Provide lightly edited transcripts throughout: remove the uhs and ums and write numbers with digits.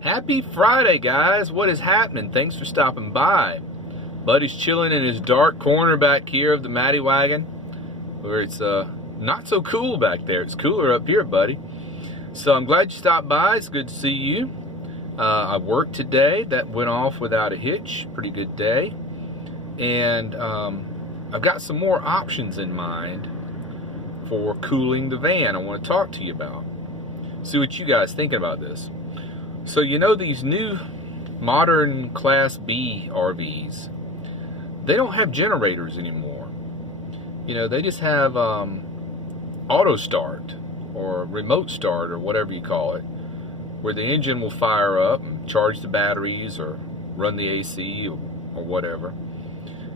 Happy Friday, guys. What is happening? Thanks for stopping by. Buddy's chilling in his dark corner back here of the Matty Wagon, where it's not so cool back there. It's cooler up here, buddy. So I'm glad you stopped by. It's good to see you. I worked today. That went off without a hitch. Pretty good day. And I've got some more options in mind for cooling the van I want to talk to you about. See what you guys thinking about this. So you know these new modern Class B RVs, they don't have generators anymore. You know, they just have auto start or remote start or whatever you call it, where the engine will fire up and charge the batteries or run the AC or whatever.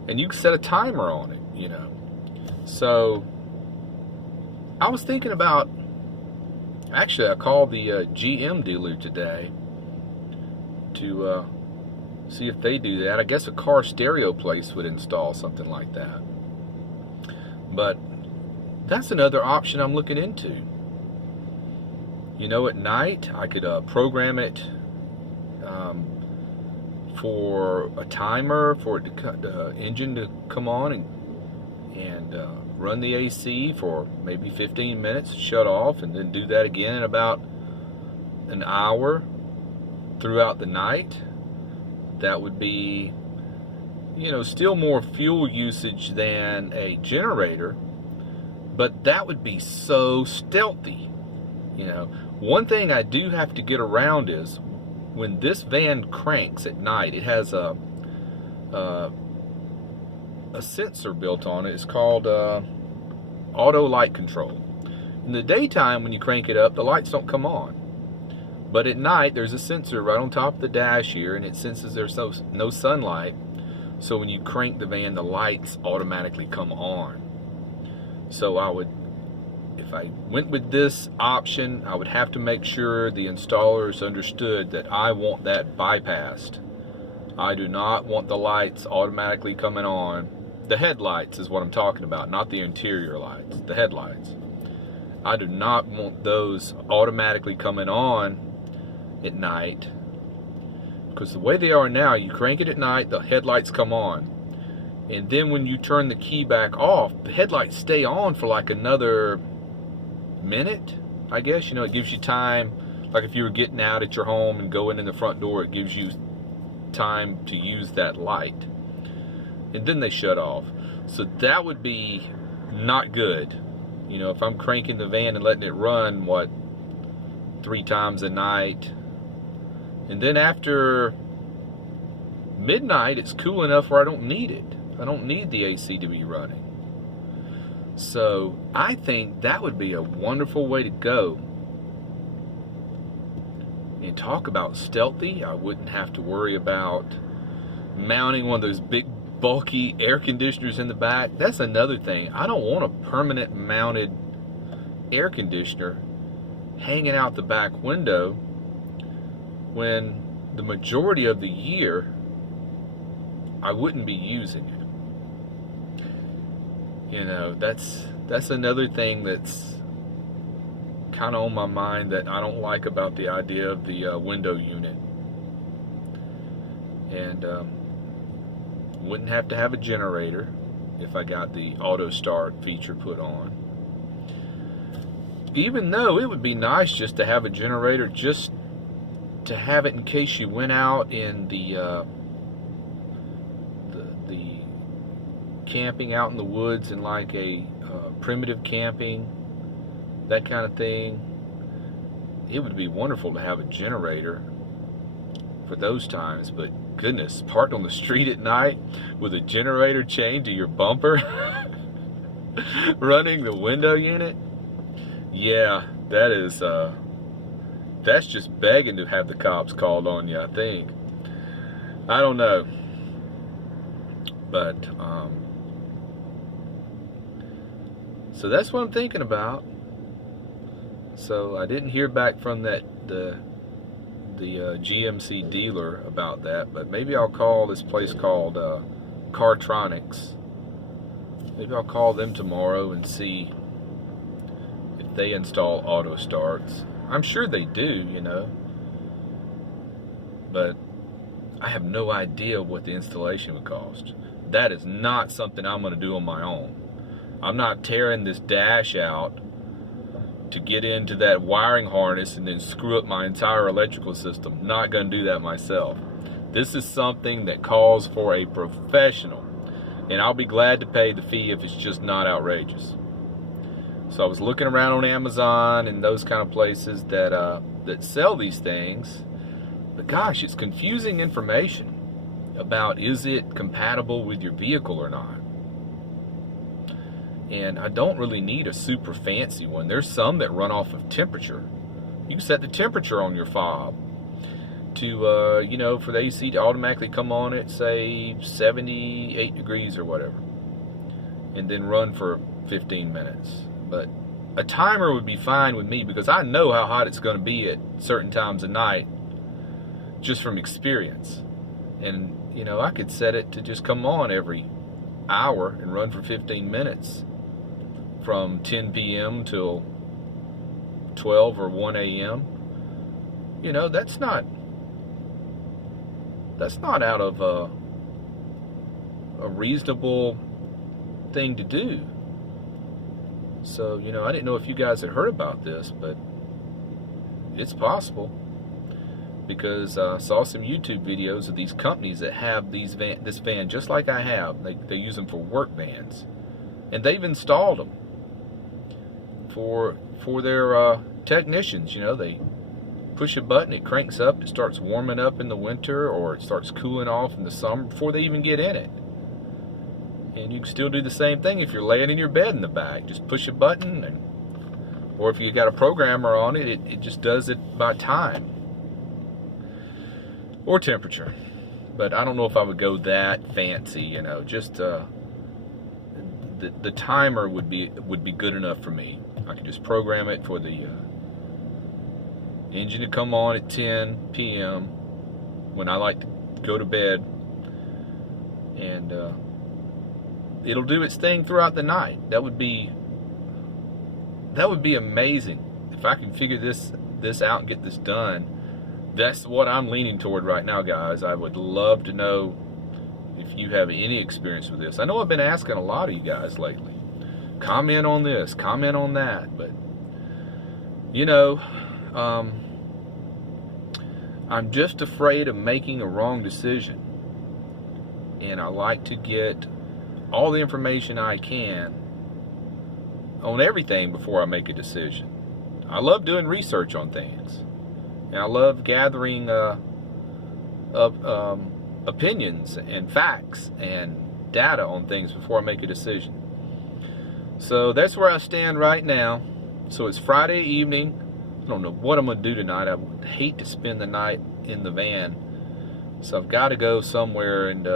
And you can set a timer on it, you know. So I was thinking about, actually I called the GM dealer today to see if they do that. I guess a car stereo place would install something like that. But that's another option I'm looking into. You know, at night I could program it for a timer for it to the engine to come on and run the AC for maybe 15 minutes, shut off, and then do that again in about an hour throughout the night. That would be, you know, still more fuel usage than a generator, but that would be so stealthy. You know, one thing I do have to get around is when this van cranks at night, it has a sensor built on it. It's called auto light control. In the daytime, when you crank it up, the lights don't come on. But at night, there's a sensor right on top of the dash here, and it senses there's no sunlight. So when you crank the van, the lights automatically come on. So if I went with this option, I would have to make sure the installers understood that I want that bypassed. I do not want the lights automatically coming on. The headlights is what I'm talking about, not the interior lights, the headlights. I do not want those automatically coming on at night, because the way they are now, you crank it at night, the headlights come on, and then when you turn the key back off, the headlights stay on for like another minute, I guess. You know, it gives you time, like if you were getting out at your home and going in the front door, it gives you time to use that light, and then they shut off. So that would be not good. You know, if I'm cranking the van and letting it run, 3 times a night, and then after midnight, it's cool enough where I don't need it. I don't need the AC to be running. So I think that would be a wonderful way to go. And talk about stealthy. I wouldn't have to worry about mounting one of those big bulky air conditioners in the back. That's another thing. I don't want a permanent mounted air conditioner hanging out the back window when the majority of the year I wouldn't be using it. You know, that's another thing that's kind of on my mind that I don't like about the idea of the window unit. And wouldn't have to have a generator if I got the auto start feature put on. Even though it would be nice just to have a generator, just to have it in case you went out in the camping out in the woods and like a primitive camping, that kind of thing. It would be wonderful to have a generator for those times, but goodness, parked on the street at night with a generator chained to your bumper running the window unit, yeah, that's just begging to have the cops called on you, I think. I don't know. But so that's what I'm thinking about. So I didn't hear back from the GMC dealer about that, but maybe I'll call this place called Cartronics. Maybe I'll call them tomorrow and see if they install auto starts. I'm sure they do, you know. but I have no idea what the installation would cost. That is not something I'm going to do on my own. I'm not tearing this dash out to get into that wiring harness and then screw up my entire electrical system. Not going to do that myself. This is something that calls for a professional, and I'll be glad to pay the fee if it's just not outrageous. So I was looking around on Amazon and those kind of places that sell these things, but gosh, it's confusing information about is it compatible with your vehicle or not. And I don't really need a super fancy one. There's some that run off of temperature. You can set the temperature on your fob to, you know, for the AC to automatically come on at, say, 78 degrees or whatever, and then run for 15 minutes. But a timer would be fine with me because I know how hot it's going to be at certain times of night just from experience. And, you know, I could set it to just come on every hour and run for 15 minutes from 10 p.m. till 12 or 1 a.m. You know, that's not out of a reasonable thing to do. So, you know, I didn't know if you guys had heard about this, but it's possible, because I saw some YouTube videos of these companies that have this van just like I have. They use them for work vans, and they've installed them for their technicians. You know, they push a button, it cranks up, it starts warming up in the winter, or it starts cooling off in the summer before they even get in it. And you can still do the same thing if you're laying in your bed in the back. Just push a button, or if you got a programmer on it, it just does it by time or temperature. But I don't know if I would go that fancy, you know. Just the timer would be good enough for me. I could just program it for the engine to come on at 10 p.m. when I like to go to bed, and it'll do its thing throughout the night. That would be amazing if I can figure this out and get this done. That's what I'm leaning toward right now, guys. I would love to know if you have any experience with this. I know I've been asking a lot of you guys lately. Comment on this, comment on that, but you know, I'm just afraid of making a wrong decision, and I like to get all the information I can on everything before I make a decision. I love doing research on things, and I love gathering opinions and facts and data on things before I make a decision. So that's where I stand right now. So it's Friday evening. I don't know what I'm going to do tonight. I would hate to spend the night in the van, so I've got to go somewhere and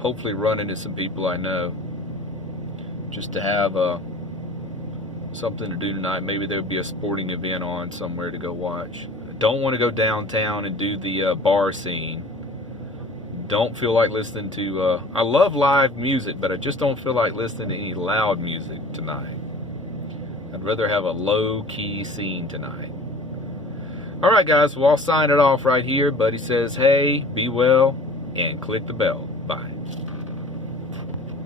hopefully run into some people I know, just to have something to do tonight. Maybe there would be a sporting event on somewhere to go watch. I don't want to go downtown and do the bar scene. Don't feel like listening to I love live music, but I just don't feel like listening to any loud music tonight. I'd rather have a low-key scene tonight. Alright guys, well, I'll sign it off right here. Buddy says, hey, be well, and click the bell.